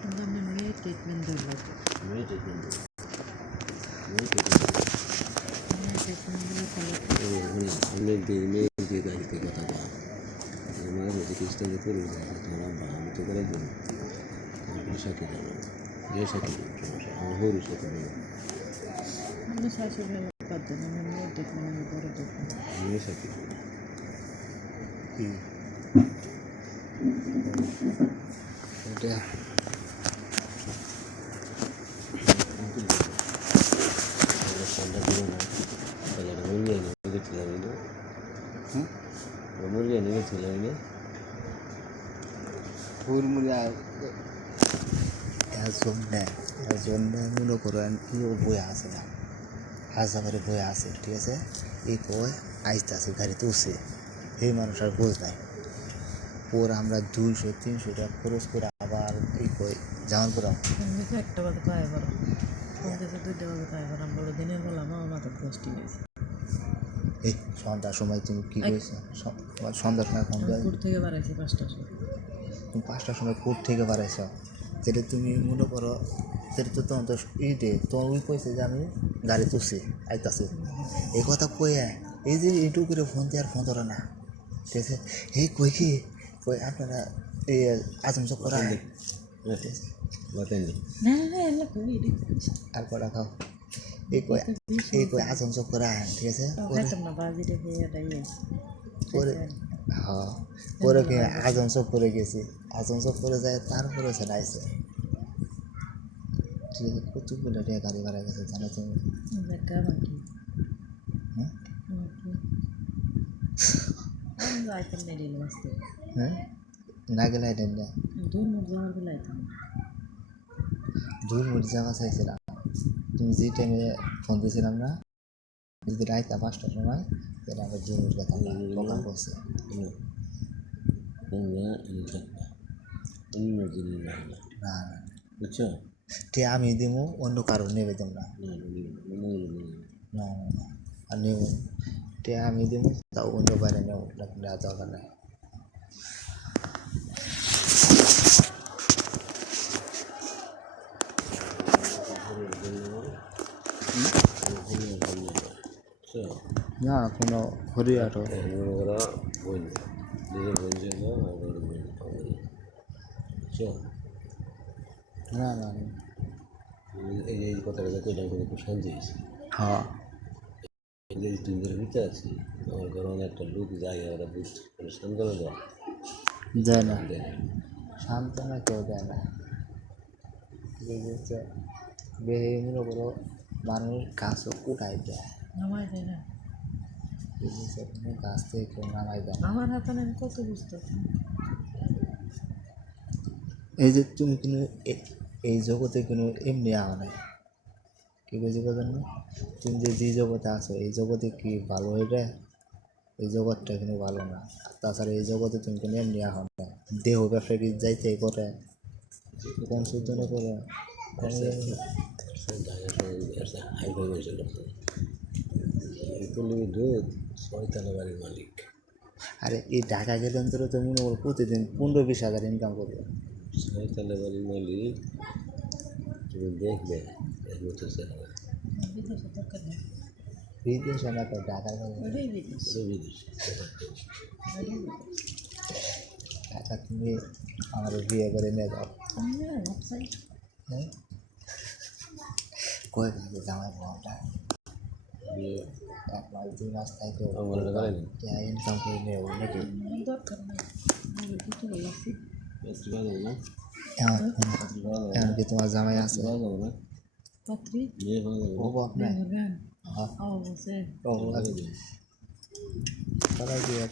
কিন্তু আমরা মেয়ে ট্রিটমেন্ট দেবো মেয়ে ট্রিটমেন্ট মেয়ে ট্রিটমেন্টগুলো ভালো অনেক দিন মেয়ে দিয়ে গাড়িতে কথা বলা আমার চিকিৎসাকে করে ধরা বা আমি তো করে দেবো সাথে যাবো যে সাথে আমার হরু সাথে যাবো আমরা শাশুড়ি বাদ দেবো আমরা মেয়ে ট্রিটমেন্ট আমি করে দেবো মেয়ের সাথে ওটা ঠান্ডা ছিল না তাহলে মুরগি এনে গেছিলাম না মুরগি এনে গেছিলাম না জন্যে মনে করেন বই আছে না হাজারে বই আছে ঠিক আছে এই বই আইসতে আছে গাড়িতে উঠছে এই মানুষ আর বোঝ নাই পর আমরা 200-300 টাকা খরচ করে আবার এই বই জামান পড়াম একটা বাজে খাওয়া করো দুইটা বাজে খাওয়া করো আমরা দিনের বেলা আমার মাথার গোষ্ঠী গেছে এই সন্ধ্যার সময় তুমি কী করেছো সন্ধ্যার সময় ফোন কোর্ট থেকে বাড়াইছি 5টার সময় তুমি 5টার সময় কোর্ট থেকে বাড়াইছ যেটা তুমি মনে করো সেটা তো তোমার তো ইটে তোমার ওই কইছে যে আমি গাড়ি তুলছি আইতাছি এই কথা কয়ে এই যে ইউটিউব করে ফোন দিয়ে আর ফোন ধরে না ঠিক আছে এই কই কি কই আপনারা এই আজম চক করা আর করা খাও এই কই আজম চক করা ঠিক আছে পরে হ্যাঁ পরে কি আজম চক করে গেছি আজম চক করে যায় তারপরে সেটা আইসে ঠিক আছে কতগুলো গাড়ি ভাড়া গেছে জানো তুমি হ্যাঁ না গেলে আইটেন না দূর মোট যাওয়া চাইছিলাম তুমি যে টাইমে ফোন দিয়েছিলাম না যদি রাইতা 5টার সময় তাহলে আমরা দূর মোট কথা প্রোগ্রাম করছি না বুঝছো ঠিক আমি দিব অন্য কারো নেবে দেব না না আর নেব ঠিক আমি দিব তাও অন্য বাইরে নেব নেওয়া দরকার নেই না কোনো হরিয়াটো ওরা বোন নিজের বোন ছিল বুঝছো না না এই কথাটা কইলাম খুব শান্তি হয়েছে হ্যাঁ এই দিনের ভিতরে আছি আমার ঘরে অনেকটা লোক যায় ওরা বুঝতে সান্ত্বনা দেওয়া যায় না সান্ত্বনা কেউ দেয় না হচ্ছে বেরিয়ে মনে করো মানুষ গাছও উঠাই দেয় নামাই দেয় না গাছ থেকে কেউ নামাই দেয় আমার হাতে আমি কত বুঝতেছি এই যে তুমি কোনো এই জগতে কোনো এমনি আও নাই কী বুঝি কথা না তুমি যে জগতে আছো এই জগতে কি ভালো হইবে এই জগৎটা কিন্তু ভালো না তাছাড়া এই জগতে তুমি কোনো এমনি আহ না দেহ ব্যবসা কি যাইতে করে কোন সূচনা করে ছয়তলা বাড়ির মালিক আরে এই ঢাকা গেলেন তো মনে করো প্রতিদিন 15-20 হাজার ইনকাম করবে ছয়তলা বাড়ির মালিক তুমি দেখবে বিদেশে না তো ঢাকার ঢাকা তুমি আমার বিয়ে করে নিয়ে যাও হ্যাঁ কই ভাবে জামাই বোনটা 1 মাস 2 মাস থাকে ইনকাম করে নেব নাকি এখন কি তোমার জামাই আছে ও বাপ না করাই দিয়ে